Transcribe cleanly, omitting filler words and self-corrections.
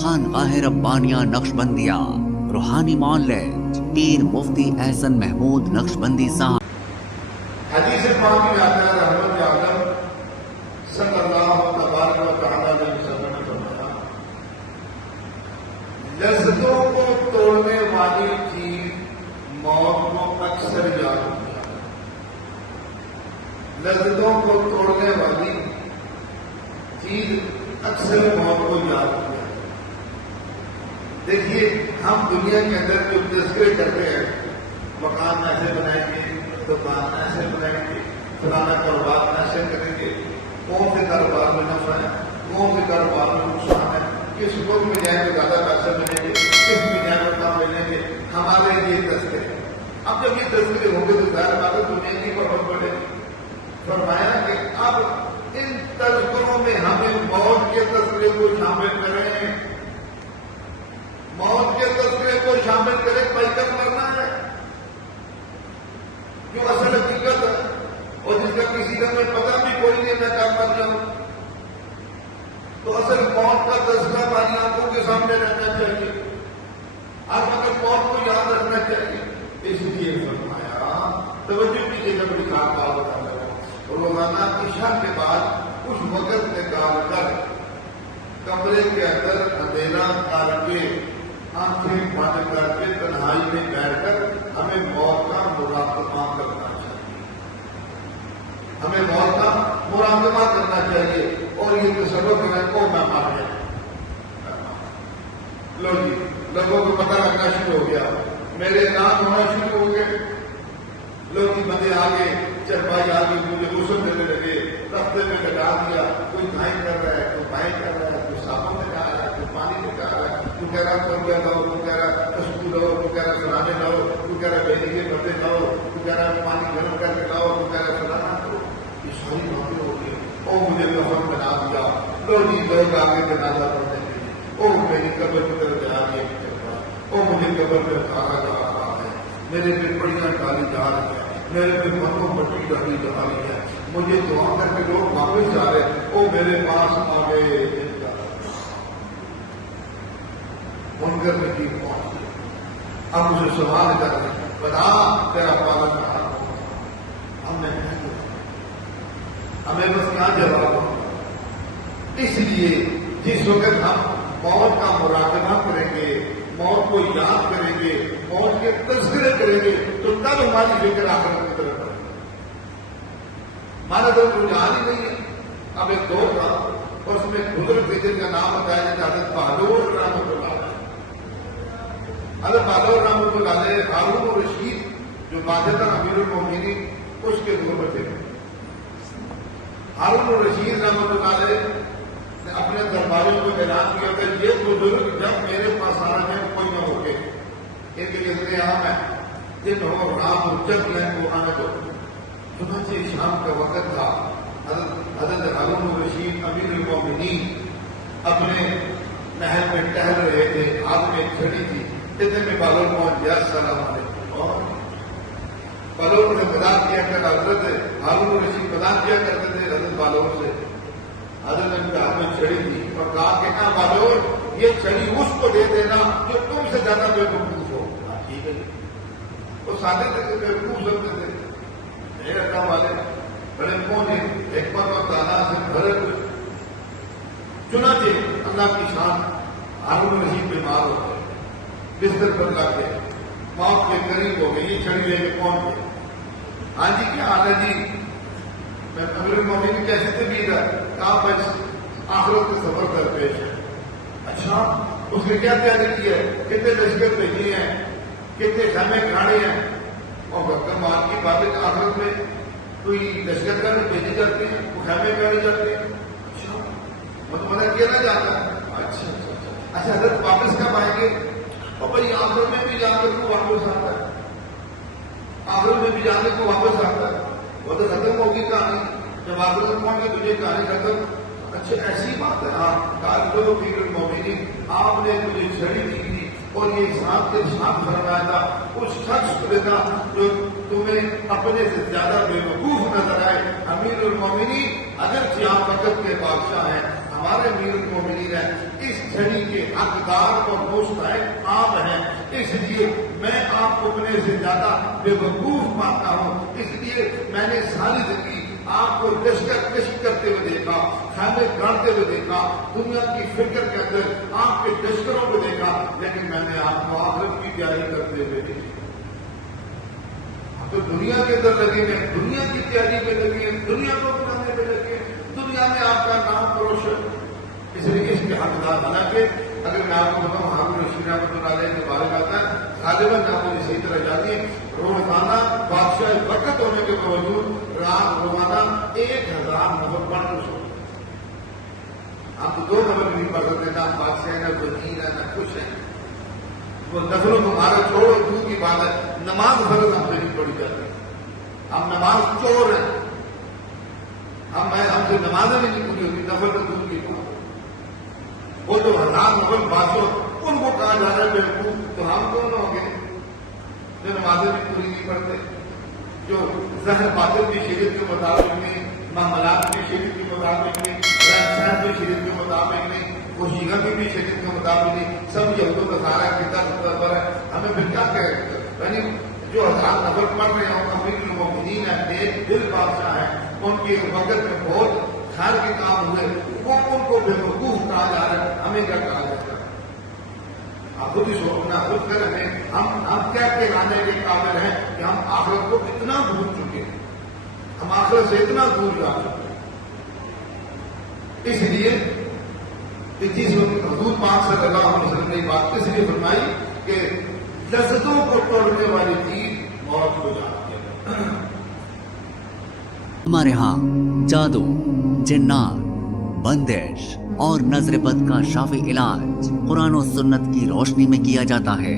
خانقاہ ربانیہ نقشبندیہ روحانی معالج پیر مفتی احسن محمود نقشبندی صاحب۔ حدیث پاک میں آتا ہے رحمت عالم صلی اللہ تبارک و تعالیٰ علیہ وسلم نے فرمایا لذتوں کو توڑنے والی چیز موت کو اکثر یاد ہوتی ہے۔ لذتوں کو توڑنے والی چیز اکثر موت کو یاد ہوتی ہے۔ دیکھیے ہم دنیا کے اندر جو تذکرے کرتے ہیں، مکان ایسے بنائیں گے، دکان ایسے بنائیں گے، فلانا کاروبار ایسے کریں گے، کون سے کاروبار میں نفع ہے، کون سے کاروبار میں نقصان ہے، کس ملک میں جائیں تو زیادہ پیسے ملیں گے، کس میں جائیں تو کم ملیں گے، ہمارے یہ تذکرے۔ اب جب یہ تذکرے ہوں گے تو ظاہر بات ہے دنیا کی پرواہ پڑے۔ فرمایا کہ اب ان تذکروں میں ہمیں موت کے تذکرے کو شامل کریں، موت کے تذکرے کو شامل کریں۔ پیکر مرنا ہے جو اصل حقیقت ہے اور جس کا کسی کا میں پتہ بھی کوئی نہیں، میں کب مر جاؤں، تو اصل موت کا تذکرہ ہماری آنکھوں کے سامنے رہنا چاہیے، اب مگر موت کو یاد رکھنا چاہیے۔ اس لیے فرمایا توجہ کیجیے، جب نکال بات بتا رہا ہوں، روزانہ عشاء کے بعد کچھ وقت نکال کر کمرے کے اندر اندھیرا کر کے آنکھیں بند کر کے تنہائی میں بیٹھ کر ہمیں موت کا مراقبہ کرنا چاہیے، ہمیں موت کا مراقبہ کرنا چاہیے اور یہ تصور کریں کو میں مار گیا، لو جی لوگوں کو پتہ لگنا شروع ہو گیا، میرے نام ہونا شروع ہو گئے، لوگ کی بندے آگے چرپائی آگے مجھے غسل دینے لگے، رستے میں لگا دیا، کوئی دائیں کر رہا ہے، کوئی بائیں کر رہا ہے، کوئی صابن لگا رہا ہے، کوئی پانی لگا رہا ہے، تو کہہ رہا پنجا لاؤ، تو کہہ رہا کشکو لاؤ، تو کہہ رہا سلانے لاؤ، تو کہہ رہا بیلی کے پتے لاؤ، تو کہہ رہا پانی گرم کر کے لاؤ، تو کہہ رہا سلانا کرو۔ یہ ساری باتیں ہو گئی، او مجھے کفن بنا دیا، لوگ لوگ آگے جنازہ پڑھنے کے لیے، او میری قبر کی طرف جا رہی ہے، او مجھے قبر میں اٹھایا جا رہا ہے، میرے پہ پڑیاں ڈالی جا رہی ہے، میرے پہ متوں پٹی ڈالی جا رہی ہے، مجھے دعا کر کے لوگ واپس جا رہے ہیں، او میرے پاس آ گئے، منکر میں کی پہنچ گئی۔ اب مجھے سوال کر بتا تیرا پالن کہاں ہم نے ہمیں بس کیا جواب ہو۔ اس لیے جس وقت ہم موت کا مراقبہ کریں گے، موت کو یاد کریں گے، موت کے تذکرے کریں گے، تو تب ہماری فکر آخرت کی طرف ہے۔ ہمارا تو رجحان ہی نہیں ہے۔ اب ایک دور تھا اور اس میں بزرگ تھے جن کا نام بتایا جاتا حضرت بہادر رحمۃ اللہ علیہ۔ حضرت بہادر رحمۃ اللہ علیہ ہارون الرشید جو باجدہ امیر المومنین اس کے دور میں تھے۔ ہارون الرشید رحمۃ اللہ علیہ نے اپنے درباریوں کو اعلان کیا کہ یہ بزرگ جب میرے پاس آ رہے ہیں کوئی نہ ہو کے ان کے لیے عام ہے، دن ہو رات ہو جب لیں وہ آنے دو۔ چنانچہ شام کا وقت تھا، حضرت ہارون الرشید امیر المومنین اپنے محل میں ٹہل رہے تھے، ہاتھ میں ایک چھڑی تھی، اتنے میں بالور پہنچ گیا، السلام علیکم، اور بالور نے بدا کیا کر حضرت ہارون الرشید بدا کیا کرتے تھے حضرت بالور سے، حضرت نے ان کے ہاتھ میں چھڑی تھی اور کہا کہ ہاں بالور یہ چھڑی اس کو دے دینا جو تم سے زیادہ بے وقوف ہو۔ ٹھیک ہے، وہ سادے تھے بے وقوف سمجھتے تھے، میرے اللہ والے بڑے پہنچے حکمت اور تعالیٰ سے بھرے ہوئے۔ چنانچہ اللہ کی شان ہارون الرشید بیمار ہو گئے، بستر پر لگ گئے، موت کے قریب ہو گئے، یہ چھڑی لے کے پہنچ گئے۔ ہاں جی کیا حال ہے جی؟ میں امیر المومنین کیسی طبیعت ہے؟ کہاں پر آخرت کے سفر کر پیش ہے۔ اچھا اس نے کیا تیاری کی ہے؟ کتنے لشکر بھیجی ہیں، کتنے خیمے کھاڑے ہیں؟ اور کمال کی بات ہے کہ آخرت میں کوئی لشکر کا بھی بھیجی جاتی ہیں، وہ خیمے کھاڑے جاتے ہیں۔ اچھا مطلب کیا نہ جاتا ہے؟ اچھا حضرت واپس کب آئیں گے؟ اور بھائی آخر میں بھی جانے کو واپس آتا ہے، آخر میں بھی جانے کو واپس آتا ہے، وہ تو ختم ہوگی کہانی، جب آخر میں پہنچ گئی تجھے کہانی ختم۔ اچھا ایسی بات ہے، ہاں کالو فکر المومنین آپ نے مجھے چھڑی دی تھی اور یہ ساتھ کے ساتھ فرمایا تھا اس شخص کو دینا جو تمہیں اپنے سے زیادہ بے وقوف نظر آئے۔ امیر المومنین اگرچہ آپ وقت کے بادشاہ ہیں، ہمارے امیر المومنین ہیں، اس گھڑی کے حقدار اور مستحق آپ ہیں، اس لیے میں آپ کو اپنے سے زیادہ بے وقوف پاتا ہوں، اس لیے میں نے ساری زندگی آپ کو لشکر کشت کرتے ہوئے دیکھا، خیمے گاڑتے ہوئے دیکھا، دنیا کی فکر کے اندر آپ کے لشکروں کو دیکھا، لیکن میں نے آپ کو آخرت کی تیاری کرتے ہوئے دیکھا۔ تو دنیا کے اندر لگے ہیں، دنیا کی تیاری میں لگے ہیں، دنیا کو بنانے میں لگے ہیں، دنیا میں آپ کا نام روشن، اس لیے اس کے حقدار بنا کے اگر میں آپ کو بتاؤں ہارون رشید رحمۃ اللہ علیہ کے بارے میں آتا ہے، غالباً آپ مجھے صحیح طرح جانیے، روزانہ بادشاہ وقت ہونے کے باوجود رات روزانہ 1000 نفل پڑھ کر سو۔ آپ تو 2 نفل نہیں پڑھ سکتے، نہ بادشاہ نہ وزیر ہے نہ کچھ ہے، وہ نفلوں کو ہمارا چھوڑو دور کی بات ہے، نماز فرض ہم سے نہیں پڑھی جاتی، ہم نماز چور ہیں، ہم سے نمازیں بھی نہیں پوری ہوتی، نفل تو دور کی بات ہے۔ وہ جو 1000 نفل بادشاہ ان کو کہا جا رہا ہے بیوقوف، تو ہم کون ہوں گے جو نمازیں بھی پوری نہیں پڑھتے، جو زہر باطل کی شریعت کے مطابق نہیں، معاملات کی شریعت کے مطابق نہیں، رہن سہن کی شریعت کے مطابق نہیں، خوشیگاں کی بھی شریعت کے مطابق نہیں، سب یہود و نصارہ کی طرف پر ہے، ہمیں پھر کیا کہے؟ یعنی جو 1000 نفل پڑھ رہے ہیں امیر المومنین ہیں، نیک دل بادشاہ ہیں، ان کے وقت میں بہت خیر کے کام ہوئے، وہ ان کو بے وقوف کہا جا رہا ہے، ہمیں کیا کہا جاتا ہے؟ آپ خود ہی سوچنا، خود کریں، ہم کیا کہلانے کے قابل ہیں کہ ہم آخرت کو اتنا بھول چکے ہیں، ہم آخرت سے اتنا دور جا چکے ہیں۔ اس لیے جس وقت حضور پاک صلی اللہ علیہ وسلم نے بات اس لیے فرمائی کہ لذتوں کو توڑنے والی چیز موت ہو جاتی ہے۔ ہمارے ہاں جادو، جنات، بندش اور نظر بد کا شافی علاج قرآن و سنت کی روشنی میں کیا جاتا ہے۔